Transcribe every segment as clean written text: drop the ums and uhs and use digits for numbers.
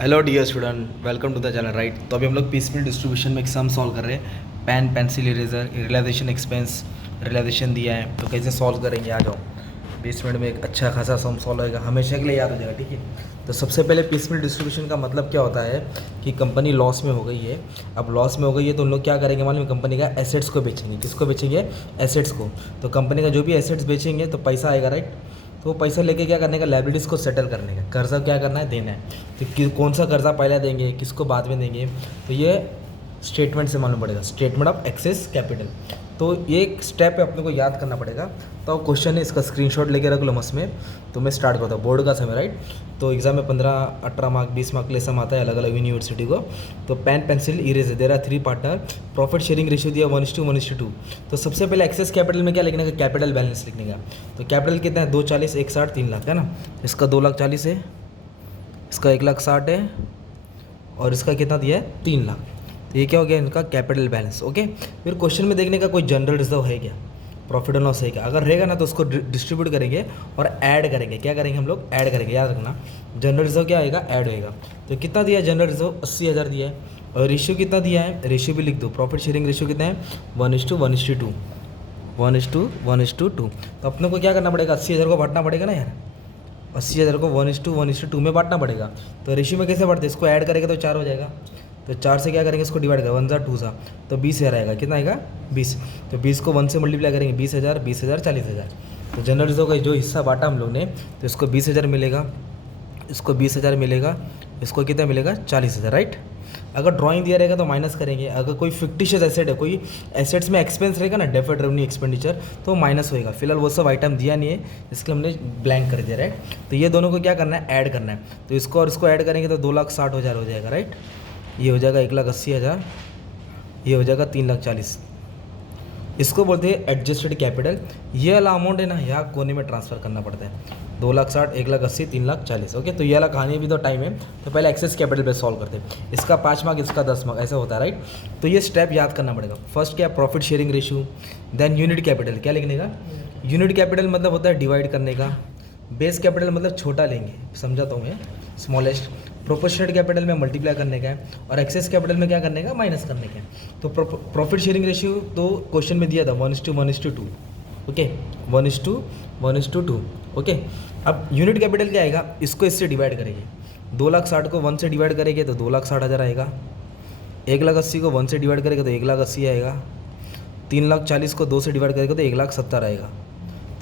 Hello dear student, welcome to the channel right. तो अभी हम लोग पीसफुल डिस्ट्रीब्यूशन में एक सम सॉल्व कर रहे हैं। Pen, pencil, eraser, realisation expense, realisation दिया है तो कैसे सॉल्व करेंगे आ जाओ। 20 मिनट में एक अच्छा खासा सम सॉल्व होगा, हमेशा के लिए याद हो जाएगा। ठीक है, तो सबसे पहले पीसफुल डिस्ट्रीब्यूशन का मतलब क्या होता है कि कंपनी लॉस में हो गई है। अब लॉस में हो गई है तो उन लोग क्या करेंगे मालूम है, कंपनी का एसेट्स को बेचेंगे। किसको बेचेंगे? एसेट्स को। तो कंपनी का जो भी एसेट्स बेचेंगे तो पैसा आएगा राइट। तो वो पैसा लेके क्या करने का, लाइबिलिटीज़ को सेटल करने का, कर्जा क्या करना है, देना है। तो कौन सा कर्जा पहले देंगे, किसको बाद में देंगे, तो ये स्टेटमेंट से मालूम पड़ेगा। Statement of excess capital. तो ये एक स्टेप है, अपने को याद करना पड़ेगा। तो क्वेश्चन है, इसका स्क्रीनशॉट लेके रख लो मस्त में। तो मैं स्टार्ट करता हूँ। बोर्ड का समय राइट। तो एग्जाम में 15-18 मार्क 20 मार्क ले सम आता है अलग अलग यूनिवर्सिटी को। तो pen pencil eraser there are 3 partner. Profit sharing ratio दिया 1:1:2। तो सबसे पहले एक्सेस कैपिटल में क्या लिखने का, कैपिटल बैलेंस लिखने का। तो कैपिटल कितना है, 240, 160, 3 लाख है ना। इसका 2,40,000 है, इसका 1,60,000 है, और इसका कितना दिया है, 3 लाख। तो ये क्या हो गया इनका कैपिटल बैलेंस। ओके, फिर क्वेश्चन में देखने का कोई जनरल रिजर्व है क्या, प्रॉफिट एंड लॉस है क्या। अगर रहेगा ना तो उसको डिस्ट्रीब्यूट करेंगे और ऐड करेंगे। क्या करेंगे हम लोग, ऐड करेंगे। याद रखना, जनरल रिजर्व क्या आएगा, ऐड होएगा। तो कितना दिया है जनरल रिजर्व, 80,000 दिया है। और रेशियो कितना दिया है, रेशियो भी लिख दो। प्रॉफिट शेयरिंग रेशियो कितना है, 1:1:2, 1:1:2। तो अपने को क्या करना पड़ेगा, 80,000 को बांटना पड़ेगा ना यार। 80,000 को 1:1:2 में बांटना पड़ेगा। तो रेशियो में कैसे बढ़ते हैं, इसको ऐड करेंगे तो 4 हो जाएगा। तो 4 से क्या करेंगे, इसको डिवाइड करें, 1 ज़ा 2 ज़ा, तो 20,000 आएगा। कितना आएगा, 20। तो 20 को 1 से मल्टीप्लाई करेंगे, 20,000, 20,000, 40,000। तो जनरल रिजर्व का जो हिस्सा बांटा हम लोग ने, तो इसको 20,000 मिलेगा, इसको 20,000 मिलेगा, इसको कितना मिलेगा, 40,000 राइट। अगर ड्राइंग दिया रहेगा तो माइनस करेंगे। अगर कोई फिक्टिशियस एसेट है, कोई एसेट्स में एक्सपेंस रहेगा ना, डेफर्ड रेवेन्यू एक्सपेंडिचर, तो माइनस होएगा। फिलहाल वो सब आइटम दिया नहीं है, इसके हमने ब्लैंक कर दिया राइट। तो ये दोनों को क्या करना है, ऐड करना है। तो इसको और इसको ऐड करेंगे तो 2,60,000 हो जाएगा राइट। ये हो जाएगा 1,80,000, ये हो जाएगा 3,40,000। इसको बोलते हैं एडजस्टेड कैपिटल। ये वाला अमाउंट है ना, यहाँ कोने में ट्रांसफ़र करना पड़ता है। 2,60,000, 1,80,000, 3,40,000। ओके, तो ये वाला कहानी भी तो टाइम है। तो पहले एक्सेस कैपिटल पे सॉल्व करते हैं। इसका 5 मार्क, इसका 10 मार्क, ऐसा होता है राइट। तो ये स्टेप याद करना पड़ेगा। फर्स्ट क्या, profit sharing ratio, then unit capital. क्या लिखने का, यूनिट कैपिटल मतलब होता है डिवाइड करने का। बेस कैपिटल मतलब छोटा लेंगे, समझाता हूँ मैं, स्मॉलेस्ट। प्रोपोर्शनेट कैपिटल में मल्टीप्लाई करने का है, और एक्सेस कैपिटल में क्या करने का, माइनस करने का है। तो प्रॉफिट शेयरिंग रेशियो तो क्वेश्चन में दिया था 1:1:2। ओके, 1:1:2। ओके, अब यूनिट कैपिटल क्या आएगा, इसको इससे डिवाइड करेंगे। 2,60,000 को 1 से डिवाइड करेंगे तो 2,60,000 आएगा। 1,80,000 को 1 से डिवाइड करेंगे तो 1,80,000 आएगा। 3,40,000 को 2 से डिवाइड करेंगे तो 1,70,000 आएगा।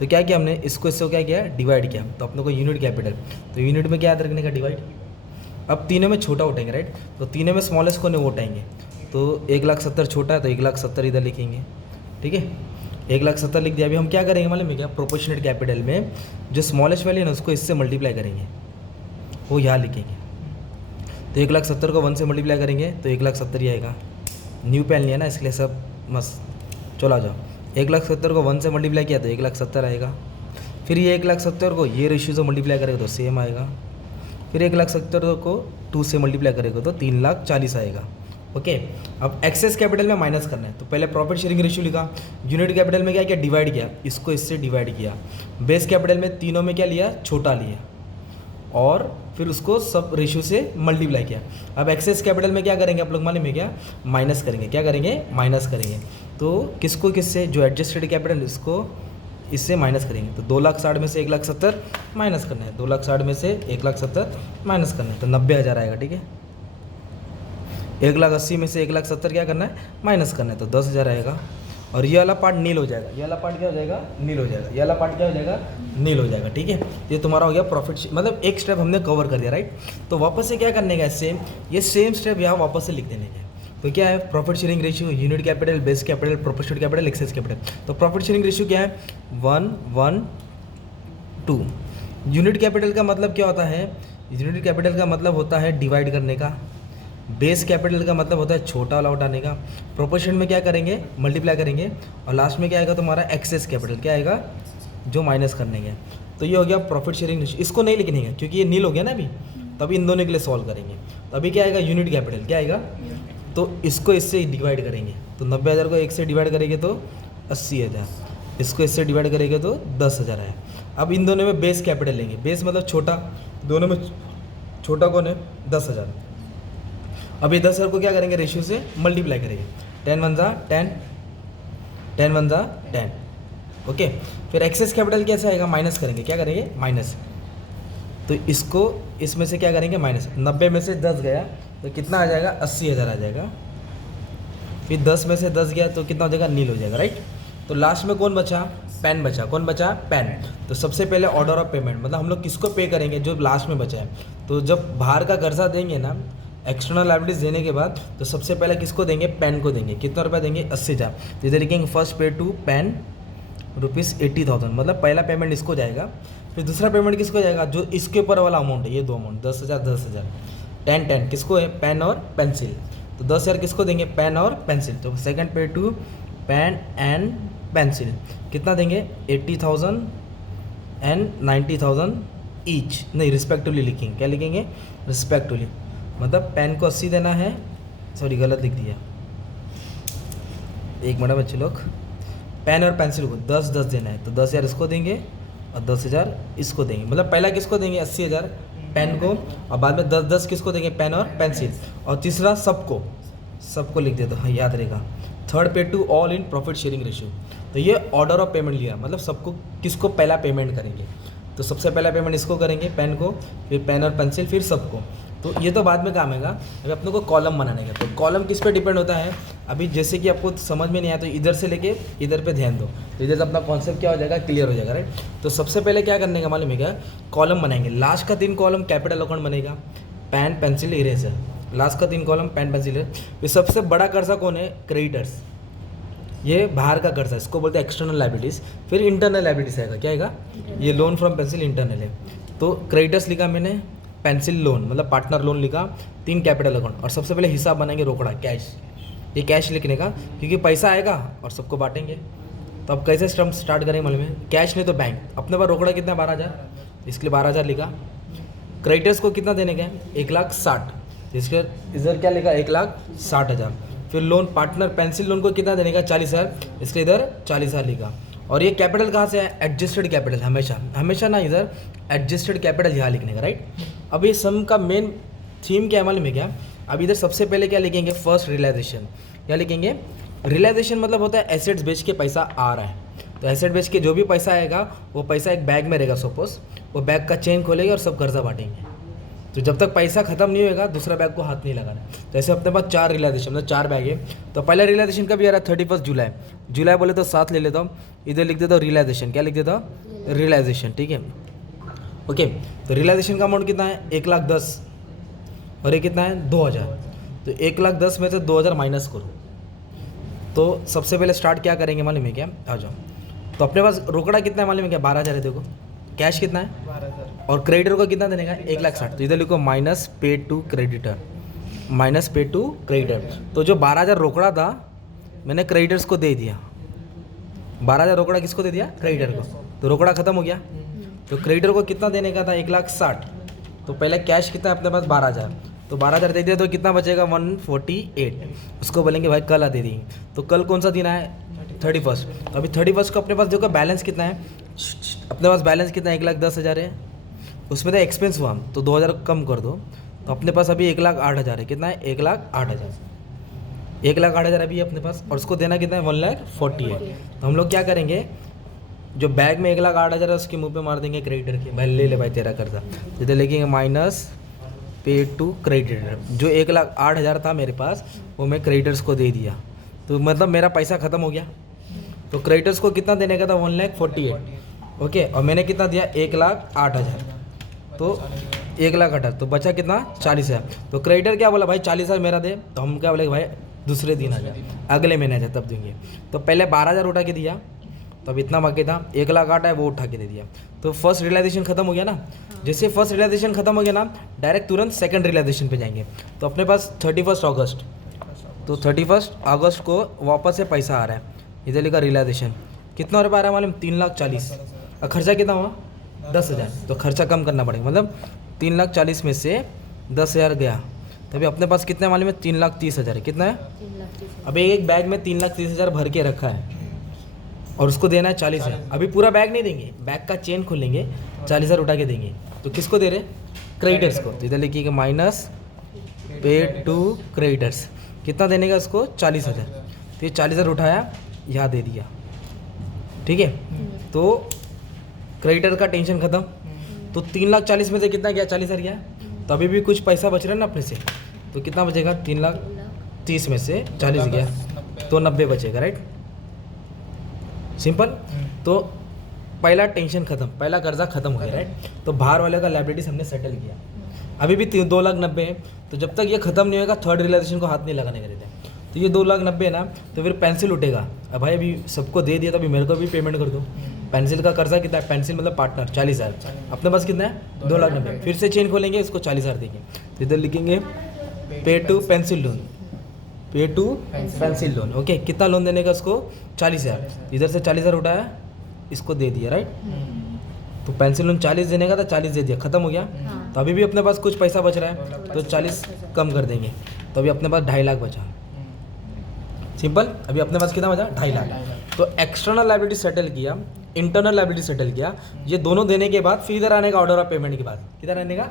तो क्या किया हमने, इसको इससे क्या किया, डिवाइड किया। तो अपने को यूनिट कैपिटल, तो यूनिट में क्या याद रखने का, डिवाइड। अब तीनों में छोटा उठाएंगे राइट। तो तीनों में स्मॉलेस्ट को नहीं उठाएंगे। तो 1,70,000 छोटा है तो 1,70,000 इधर लिखेंगे। ठीक है, 1,70,000 लिख दिया। अभी हम क्या करेंगे मालूम है क्या, प्रोपोर्शनेट कैपिटल में जो स्मॉलेस्ट वैल्यू है ना, उसको इससे मल्टीप्लाई करेंगे, वो यहाँ लिखेंगे। तो 1,70,000 को 1 से मल्टीप्लाई करेंगे तो 1,70,000 ही आएगा। न्यू पेन लिया ना, इसलिए सब मस्त। चलो आ जाओ, 1,70,000 को 1 से मल्टीप्लाई किया तो 1,70,000 आएगा। फिर ये 1,70,000 को ये रेशियो से मल्टीप्लाई करेगा तो सेम आएगा। फिर 1,70,000 को 2 से मल्टीप्लाई करेगा तो 3,40,000 आएगा। ओके, अब एक्सेस कैपिटल में माइनस करना है। तो पहले प्रॉफिट शेयरिंग रेशियो लिखा, यूनिट कैपिटल में क्या किया, डिवाइड किया, इसको इससे डिवाइड किया। बेस कैपिटल में तीनों में क्या लिया, छोटा लिया, और फिर उसको सब रेशियो से मल्टीप्लाई किया। अब एक्सेस कैपिटल में क्या करेंगे आप लोग मालूम है क्या, माइनस करेंगे। क्या करेंगे, माइनस करेंगे। तो किसको किससे, जो एडजस्टेड कैपिटल इसको इससे माइनस करेंगे। तो 2,60,000 में से 1,70,000 माइनस करना है, 2,60,000 में से 1,70,000 माइनस करना है, तो 90,000 आएगा। ठीक है, 1,80,000 में से 1,70,000 क्या करना है, माइनस करना है, तो 10,000 आएगा। और ये वाला पार्ट नील हो जाएगा, ये वाला पार्ट क्या हो जाएगा, नील हो जाएगा, ये वाला पार्ट क्या हो जाएगा, नील हो जाएगा। ठीक है, ये तुम्हारा हो गया प्रॉफिट, मतलब एक स्टेप हमने कवर कर दिया राइट। तो वापस से क्या करने का, सेम ये सेम स्टेप यहाँ वापस से लिख देने का। तो क्या है, profit sharing ratio, unit capital, base capital, proportionate capital, excess capital. तो प्रॉफिट शेयरिंग रेशियो क्या है, 1:1:2। यूनिट कैपिटल का मतलब क्या होता है, यूनिट कैपिटल का मतलब होता है डिवाइड करने का। बेस कैपिटल का मतलब होता है छोटा वाला उठाने का। प्रोपोर्शन में क्या करेंगे, मल्टीप्लाई करेंगे, और लास्ट में क्या आएगा तुम्हारा, एक्सेस कैपिटल क्या आएगा, जो माइनस करने के। तो ये हो गया प्रॉफिट शेयरिंग रेशियो। इसको नहीं लिखने का क्योंकि ये नील हो गया ना अभी, तभी इन दोनों के लिए सॉल्व करेंगे। तो अभी क्या आएगा, यूनिट कैपिटल क्या आएगा, तो इसको इससे डिवाइड करेंगे। तो 90,000 को 1 से डिवाइड करेंगे तो 80,000, इसको इससे डिवाइड करेंगे तो 10,000 है। अब इन दोनों में बेस कैपिटल लेंगे, बेस मतलब छोटा, दोनों में छोटा कौन है 10,000। अब ये 10,000 को क्या करेंगे, रेशियो से मल्टीप्लाई करेंगे, 10 1 जा 10, 10 1 जा 10। ओके, फिर एक्सेस कैपिटल कैसे आएगा, माइनस करेंगे, क्या करेंगे माइनस। तो इसको इसमें से क्या करेंगे माइनस, 90 में से 10 गया तो कितना आ जाएगा 80,000 आ जाएगा। फिर 10 में से 10 गया तो कितना हो जाएगा, नील हो जाएगा, राइट। तो लास्ट में कौन बचा, पैन बचा। कौन बचा, पैन। तो सबसे पहले ऑर्डर ऑफ पेमेंट, मतलब हम लोग किसको पे करेंगे, जो लास्ट में बचा है। तो जब बाहर का कर्जा देंगे ना, एक्सटर्नल लायबिलिटीज देने के बाद, तो सबसे पहले किसको देंगे, पैन को देंगे। कितना रुपया देंगे, 80,000। तो इधर लिखेंगे फर्स्ट पे टू पैन ₹80,000, मतलब पहला पेमेंट इसको जाएगा। फिर दूसरा पेमेंट किसको जाएगा, जो इसके ऊपर वाला अमाउंट है, ये दो अमाउंट 10,000 10,000, 10 10 किसको है, पेन और पेंसिल। तो 10,000 किसको देंगे, पेन और पेंसिल। तो सेकंड पे टू पेन एंड पेंसिल कितना देंगे, 80,000 एंड 90,000 ईच, नहीं रिस्पेक्टिवली लिखेंगे। क्या लिखेंगे, रिस्पेक्टिवली, मतलब पेन को 80 देना है, सॉरी गलत लिख दिया, एक मिनट बच्चे लोग। पेन और पेंसिल को 10-10 देना है, तो 10,000 इसको देंगे और 10,000 इसको देंगे। मतलब पहला किसको देंगे 80,000 पेन को, और बाद में 10-10 किसको देंगे, पेन और पेंसिल। और तीसरा सबको लिख देता हूँ, याद रहेगा। Third pay to all in profit sharing ratio. तो ये ऑर्डर ऑफ पेमेंट लिया, मतलब सबको किसको पहला पेमेंट करेंगे। तो सबसे पहला पेमेंट इसको करेंगे, पेन को, फिर पेन और पेंसिल, फिर सबको। तो ये तो बाद में काम आएगा, अभी अपने को कॉलम बनाने का। तो कॉलम किस पे डिपेंड होता है, अभी जैसे कि आपको समझ में नहीं आया तो इधर से लेके इधर पे ध्यान दो, तो इधर से अपना कॉन्सेप्ट क्या हो जाएगा, क्लियर हो जाएगा, राइट। तो सबसे पहले क्या करने का मालूम है क्या, कॉलम बनाएंगे। लास्ट का 3 कॉलम कैपिटल अकाउंट बनेगा, पेन पेंसिल इरेजर। लास्ट का 3 कॉलम पेन पेंसिल इरेजर। फिर सबसे बड़ा कर्जा कौन है, क्रेडिटर्स, ये बाहर का कर्जा, इसको बोलते हैं एक्सटर्नल लायबिलिटीज। फिर इंटरनल लायबिलिटीज आएगा, क्या आएगा, ये लोन फ्रॉम पेंसिल इंटरनल है। तो क्रेडिटर्स लिखा मैंने, पेंसिल लोन मतलब पार्टनर लोन लिखा, 3 कैपिटल अकाउंट। और सबसे पहले हिसाब बनाएंगे रोकड़ा, कैश, ये कैश लिखने का, क्योंकि पैसा आएगा और सबको बांटेंगे। तो अब कैसे स्टार्ट करेंगे मालूम है, कैश नहीं तो बैंक। अपने पास रोकड़ा कितना 12,000, इसके लिए 12,000 लिखा। क्रेडिटर्स को कितना देने का, 1,60,000, इसके इधर क्या लिखा, 1,60,000। फिर लोन पार्टनर पेंसिल लोन को कितना देने का, 40,000, इसके इधर 40,000 लिखा। और ये कैपिटल कहाँ से है, एडजस्टेड कैपिटल, हमेशा ना इधर एडजस्टेड कैपिटल यहाँ लिखने का, राइट। अब ये सम का मेन थीम क्या है मालूम है क्या, अब इधर सबसे पहले क्या लिखेंगे, फर्स्ट रियलाइजेशन। क्या लिखेंगे, रियलाइजेशन मतलब होता है एसेट्स बेच के पैसा आ रहा है। तो एसेट बेच के जो भी पैसा आएगा वो पैसा एक बैग में रहेगा, सपोज वो बैग का चेन खोलेंगे और सब कर्जा बांटेंगे। तो जब तक पैसा खत्म नहीं होगा दूसरा बैग को हाथ नहीं लगाना। तो ऐसे अपने पास 4 रियलाइजेशन मतलब 4 बैग है। तो पहला रियलाइजेशन कभी आ रहा है, 31 जुलाई बोले तो 7 ले लेता हूँ, इधर लिख देता हूँ रियलाइजेशन। क्या लिख देता हूँ, रियलाइजेशन, ठीक है। ओके, तो रियलाइजेशन का अमाउंट कितना है, 1,10,000 और ये कितना है 2,000। तो 1,10,000 में से 2,000 माइनस करो। तो सबसे पहले स्टार्ट क्या करेंगे मालूम है क्या, आ जाओ। तो अपने पास रोकड़ा कितना है मालूम है क्या, 12,000 है। देखो कैश कितना है 12,000 और क्रेडिटर को कितना देने का, 1,60,000। तो इधर लिखो minus pay to creditor, minus pay to creditor. तो जो 12,000 रोकड़ा था मैंने क्रेडिटर्स को दे दिया, 12,000 रोकड़ा किसको दे दिया, क्रेडिटर को। तो रोकड़ा खत्म हो गया। तो क्रेडिटर को कितना देने का था, 1,60,000। तो पहले कैश कितना है अपने पास 12,000, तो 12,000 दे दिया तो कितना बचेगा 148। उसको बोलेंगे भाई कल आ दे दी। तो कल कौन सा दिन है, 31। तो अभी 31 को अपने पास देखो बैलेंस कितना है, अपने पास बैलेंस कितना है, 1,10,000 है। उसमें तो एक्सपेंस हुआ तो 2,000 कम कर दो, तो अपने पास अभी 1,08,000 है। कितना है, 1,08,000, 1,08,000 अभी अपने पास। और उसको देना कितना है, 1,48। तो हम लोग क्या करेंगे, जो बैग में 1,08,000 है उसके मुंह पे मार देंगे क्रेडिटर के, भाई ले ले भाई तेरा कर्जा। इधर लिखेंगे माइनस पे टू क्रेडिटर। जो 1,08,000 था मेरे पास वो मैं क्रेडिटर्स को दे दिया, तो मतलब मेरा पैसा ख़त्म हो गया। तो क्रेडिटर्स को कितना देने का था, 1,48। ओके, और मैंने कितना दिया, 1,08,000। तो 1,08,000 तो बचा कितना, 40,000। तो क्रेडिटर क्या बोला, भाई 40,000 मेरा दे। तो हम क्या बोले, भाई दूसरे दिन आ जाए, अगले महीने आ जाए तब देंगे। तो पहले 12,000 उठा के दिया, तो अब इतना बाकी था, 1,08,000 है वो उठा के दे दिया। तो फर्स्ट रियलाइजेशन खत्म हो गया ना। जैसे फर्स्ट रियलाइजेशन खत्म हो गया ना, डायरेक्ट तुरंत सेकंड रियलाइजेशन पे जाएंगे। तो अपने पास 31 अगस्त, तो 31 अगस्त को वापस से पैसा आ रहा है। इधर लिखा रियलाइजेशन, कितना रुपये आ रहा है मालूम, 3,40,000। और खर्चा कितना हुआ, 10,000। तो खर्चा कम करना पड़ेगा, मतलब 3,40,000 में से 10,000 गया, तभी अपने पास कितना मालूम है, 3,30,000 है। कितना है, अभी एक बैग में 3,30,000 भर के रखा है और उसको देना है 40,000। अभी पूरा बैग नहीं देंगे, बैग का चेन खोलेंगे, 40,000 उठा के देंगे। तो किसको दे रहे, क्रेडिटर्स को, तो इधर लिखिएगा माइनस पेड टू क्रेडिटर्स। कितना देने का उसको 40,000, तो ये 40,000 उठाया यहाँ दे दिया, ठीक है। तो क्रेडिटर का टेंशन खत्म। तो 3,40,000 में से कितना गया 40,000 गया, तो अभी भी कुछ पैसा बच रहा है ना अपने से, तो कितना बचेगा 3,30,000 में से 40 गया तो 90 बचेगा, राइट, सिंपल। तो पहला टेंशन खत्म, पहला कर्जा खत्म हो गया, राइट। तो बाहर वाले का लायबिलिटीज हमने सेटल किया, अभी भी 2,90,000 है। तो जब तक ये खत्म नहीं होगा थर्ड रियलाइजेशन को हाथ नहीं लगाने का रहता है। तो ये 2,90,000 है ना, तो फिर पेंसिल उठेगा, अब भाई अभी सबको दे दिया तो अभी मेरे को भी पेमेंट कर दो। पेंसिल का कर्जा कितना है, पेंसिल मतलब पार्टनर 40,000, अपने पास कितना है 2,90,000। फिर से चेन खोलेंगे, इसको 40,000 देंगे, तो इधर लिखेंगे पे टू पेंसिल लोन, पे टू पेंसिल लोन, ओके। कितना लोन देने का उसको 40,000, इधर से 40,000 उठाया इसको दे दिया, राइट। तो पेंसिल लोन 40 देने का था, 40 दे दिया, खत्म हो गया। तो अभी भी अपने पास कुछ पैसा बच रहा है, तो 40 कम कर देंगे, तो अभी अपने पास 2.5 लाख बचा, सिंपल। अभी अपने पास कितना बचा 2.5 लाख। तो एक्सटर्नल लायबिलिटी सेटल किया, इंटरनल लायबिलिटी सेटल किया, ये दोनों देने के बाद फिर इधर आने का ऑर्डर ऑफ पेमेंट के बाद किधर आने का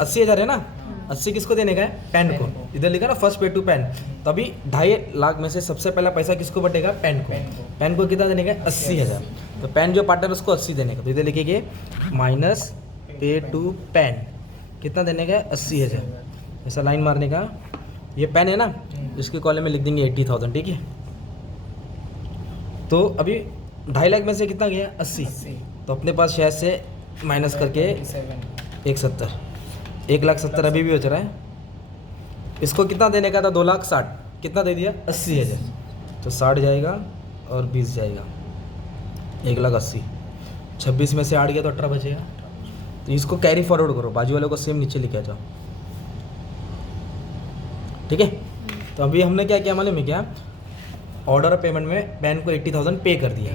80,000 है ना, 80 किसको देने का है, पैन को, इधर लिखा ना फर्स्ट पे टू पैन। तो अभी 2.5 लाख में से सबसे पहला पैसा किसको बटेगा, पैन को। पैन को कितना देने का 80,000, तो पैन जो पार्टनर उसको 80 देने का, तो इधर लिखेंगे माइनस पे टू पैन, कितना देने का 80,000, ऐसा लाइन मारने का। ये पैन है ना, इसके कॉलम में लिख देंगे 80,000, ठीक है। तो अभी 2.5 लाख में से कितना गया 80, तो अपने पास शायद से माइनस करके 170, 1,70,000 अभी भी बच रहा है। इसको कितना देने का था 2,60,000, कितना दे दिया 80,000, तो 60 जाएगा और 20 जाएगा, 1,80,000, 26 में से 8 गया तो 18 बचेगा। तो इसको कैरी फॉरवर्ड करो, बाजू वाले को सेम नीचे लेके आ जाओ, ठीक है। तो अभी हमने क्या किया मालूम है क्या, ऑर्डर ऑफ पेमेंट में पैन को 80,000 पे कर दिया,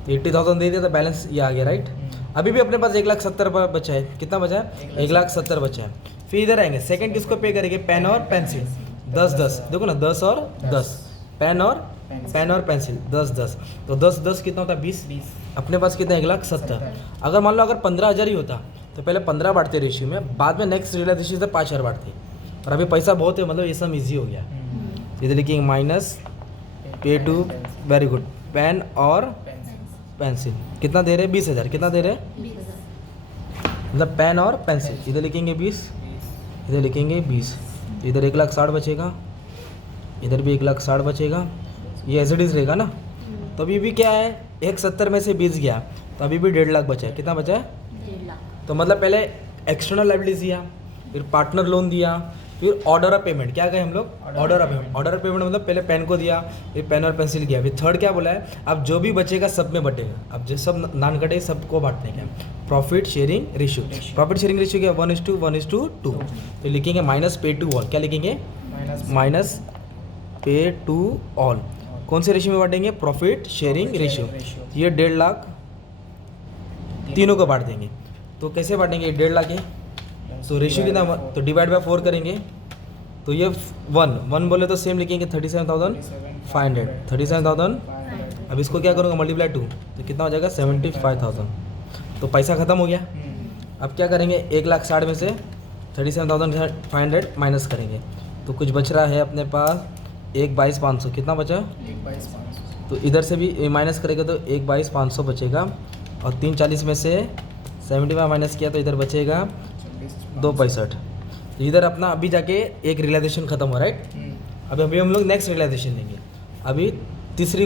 तो 80,000 दे दिया तो बैलेंस ये आ गया, राइट। अभी भी अपने पास 1,70,000 बचा है, कितना बचा है 1,70,000 बचा है। फिर इधर आएंगे, सेकंड किसको पे करेंगे, पेन और पेंसिल, 10-10, देखो ना 10 और 10, पेन और पेंसिल 10-10, तो 10-10 कितना होता है 20, अपने पास कितना 1,70,000। अगर मान लो अगर 15,000 ही होता तो पहले 15 बांटते रेशियो में, बाद में नेक्स्ट रियलाइजेशन से 5,000 बांटते, और अभी पैसा बहुत है, मतलब ये सब ईजी हो गया। इधर लिखिए minus pay to, very good, pen और पेंसिल कितना दे रहे 20,000, कितना दे रहे मतलब पेन और पेंसिल, इधर लिखेंगे 20, इधर लिखेंगे 20, इधर 1,60,000 बचेगा, इधर भी 1,60,000 बचेगा, ये एज इट इज रहेगा ना। तो अभी भी क्या है 170 में से 20 गया, तो अभी भी 1.5 लाख बचा है, कितना बचा है 1.5 लाख। तो मतलब पहले एक्सटर्नल लायबिलिटीज दिया, फिर पार्टनर लोन दिया, फिर ऑर्डर ऑफ पेमेंट, क्या कहें हम लोग order of payment. Order of payment मतलब पहले पेन को दिया, फिर पेन और पेंसिल किया, फिर थर्ड क्या बोला है, अब जो भी बचेगा सब में बटेगा, अब जो सब नान कटे सबको बांटने का, profit sharing ratio. Profit sharing ratio क्या 1:1:2, तो लिखेंगे माइनस पे टू ऑल, क्या लिखेंगे माइनस पे टू ऑल, कौन से रेशियो में बांटेंगे प्रॉफिट शेयरिंग रेशियो। ये 1.5 लाख तीनों को बांट देंगे, तो कैसे बांटेंगे 1.5 लाख है, तो रेशियो कितना, तो डिवाइड बाय 4 करेंगे, तो ये 1 बोले तो सेम लिखेंगे 37,500, 37,000। अब इसको क्या करूँगा मल्टीप्लाई 2, तो कितना हो जाएगा 75,000, तो पैसा ख़त्म हो गया। अब क्या करेंगे 1,60,000 में से 37,500 माइनस करेंगे, तो कुछ बच रहा है अपने पास 1,22,500, कितना बचा 1,22,500, तो इधर से भी माइनस करेंगे तो 1,22,500 बचेगा, और 340 में से 75 माइनस किया तो इधर बचेगा 2,65। तो इधर अपना अभी जाके एक रियलाइजेशन खत्म हो, राइट। अभी हम लोग नेक्स्ट रियलाइजेशन लेंगे। अभी तीसरी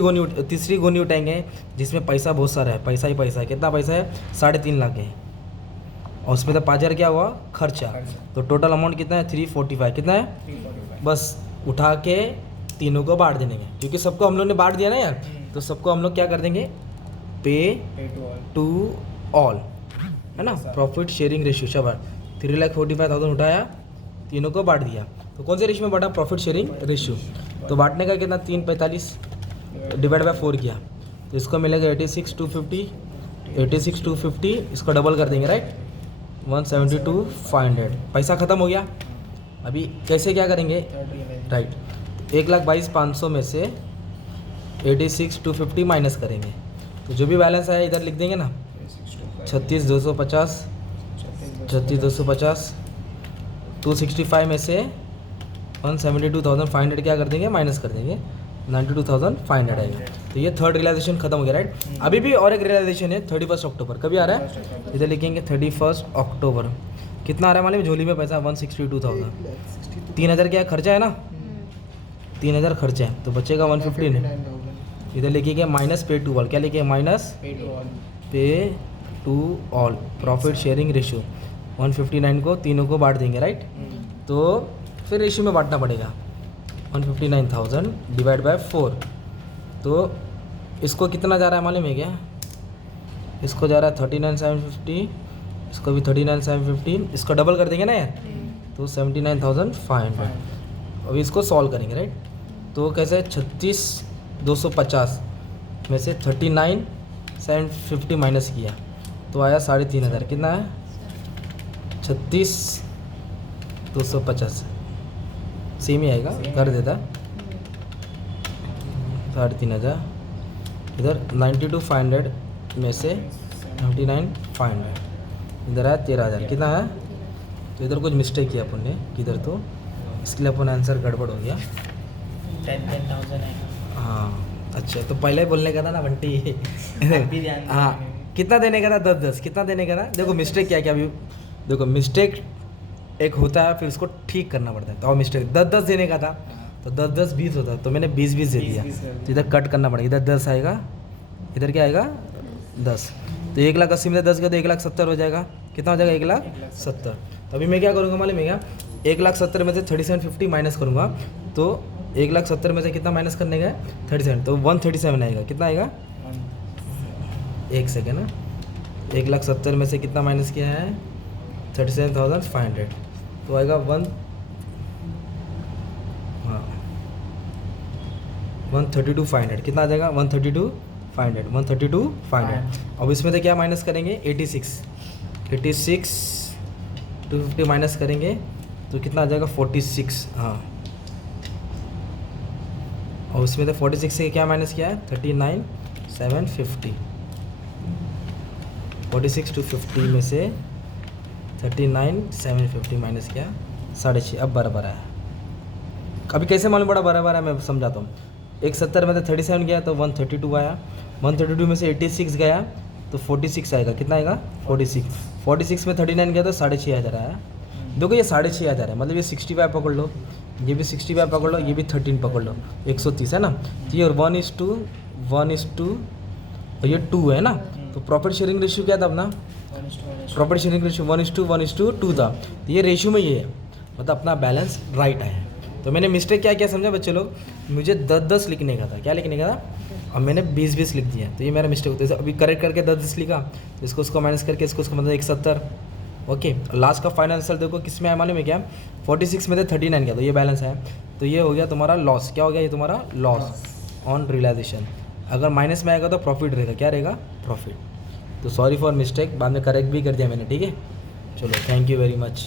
गोनी उठाएंगे जिसमें पैसा बहुत सारा है, पैसा ही पैसा है, कितना पैसा है 3.5 लाख है, और उसमें तो 5,000 क्या हुआ खर्चा, तो टोटल अमाउंट कितना है 345, कितना है 345। बस उठा के तीनों को बांट देंगे, क्योंकि सबको हम लोग ने बांट दिया ना यार, तो सबको हम लोग क्या कर देंगे पे टू ऑल, है ना, प्रॉफिट शेयरिंग रेशियो। शाबाश, 3,45,000 उठाया, तीनों को बांट दिया, तो कौन से रेशियो में बांटा प्रॉफिट शेयरिंग रेशियो। तो बांटने का कितना 345 डिवाइड बाय 4 किया, तो इसको मिलेगा 86,250, 86,250, इसको डबल कर देंगे, राइट 172,500, पैसा ख़त्म हो गया। अभी कैसे क्या करेंगे, राइट 1,22,500 में से 86,250 माइनस करेंगे, तो जो भी बैलेंस आया इधर लिख देंगे ना 36,250 36,250 265 में से 172,500 क्या कर देंगे, माइनस कर देंगे, 92,500 आएगा। तो ये थर्ड रियलाइजेशन खत्म हो गया, राइट। अभी भी और एक रियलाइजेशन है 31 अक्टूबर। कभी आ रहा है, इधर लिखेंगे 31 अक्टूबर। कितना आ रहा है मालूम है झोली में पैसा, 162,000। 3,000 क्या खर्चा है ना, 3,000 खर्चा है, तो बचेगा 115। इधर लिखिएगा माइनस पे टू ऑल, क्या लिखिए, minus pay to all profit sharing ratio 159 को तीनों को बांट देंगे, राइट। तो फिर रेशियो में बांटना पड़ेगा, 159,000 डिवाइड बाय 4। तो इसको कितना जा रहा है मालूम है क्या, इसको जा रहा है 39,750, इसको भी 39,750, इसको डबल कर देंगे ना यार, तो 79,500। अभी इसको सॉल्व करेंगे, राइट। तो कैसे 36,250 में से 39,750 माइनस किया तो आया 3,500। कितना है, 36,250 सेम ही आएगा, कर देता 3,500। इधर 92,500 में से 99,500, इधर है 13,000। कितना है, तो इधर कुछ मिस्टेक किया अपन ने किधर, तो इसके लिए अपन आंसर गड़बड़ हो गया। 10,000 है। हाँ अच्छा, तो पहले ही बोलने का था ना बंटी। अभी ध्यान हाँ कितना देने का था, 10-10 कितना देने का था। देखो मिस्टेक क्या क्या, अभी देखो मिस्टेक एक होता है, फिर उसको ठीक करना पड़ता है। तो और मिस्टेक 10-10 देने का था, तो 10-10 20 होता, तो मैंने 20-20 दे दिया। तो इधर कट करना पड़ेगा, इधर 10 आएगा, इधर क्या आएगा 10। तो 1,80,000 में 10 का तो 1,70,000 हो जाएगा। कितना हो जाएगा, 1,70,000। तो अभी मैं क्या करूँगा मालूम है क्या, 1,70,000 में से 3750 माइनस करूँगा। तो 1,70,000 में से कितना माइनस करने का है, 37, तो 137 आएगा। कितना आएगा, एक सेकेंड ना, 1,70,000 में से कितना माइनस किया है, 37,500, तो आएगा 132,500। कितना आ जाएगा, 132,500 132,500। अब इसमें से क्या माइनस करेंगे, 86 250 माइनस करेंगे तो कितना आ जाएगा, 46। हाँ, और उसमें तो 46 से क्या माइनस किया है, 39,750। 46 to 50 में से 39,750 माइनस किया 6.5, अब बराबर आया। अभी कैसे मालूम पड़ा बराबर है, मैं समझाता हूँ। 170 में से 37 गया तो 132 आया, 132 में से 86 गया तो 46 आएगा। कितना आएगा, 46 में 39 गया तो 6,500 आया। देखो ये 6,500 है, मतलब ये 65 पकड़ लो, ये भी 65 पकड़ लो, ये भी 13 पकड़ लो, 130 है ना। तो ये 1:1 और ये 2 है ना। तो प्रॉफिट शेयरिंग रेशियो क्या था अपना, प्रॉफिट शेयरिंग रेशियो 1:2 था। तो ये रेशियो में ये है, मतलब अपना बैलेंस राइट आया। तो मैंने मिस्टेक क्या क्या समझा बच्चे लोग, मुझे 10-10 लिखने का था, क्या लिखने का था, और मैंने 20-20 लिख दिया। तो ये मेरा मिस्टेक होता है। अभी करेक्ट करके 10-10 लिखा, तो इसको उसको माइनस करके इसको उसको मतलब 170। ओके, लास्ट का फाइनल आंसर देखो किस में आया मालूम है क्या, 46 में से 39 गया, तो ये बैलेंस है। तो ये हो गया तुम्हारा लॉस। क्या हो गया, ये तुम्हारा लॉस ऑन रियलाइजेशन। अगर माइनस में आएगा तो प्रॉफिट रहेगा, क्या रहेगा, प्रॉफिट। तो सॉरी फॉर मिस्टेक, बाद में करेक्ट भी कर दिया मैंने, ठीक है। चलो, थैंक यू वेरी मच।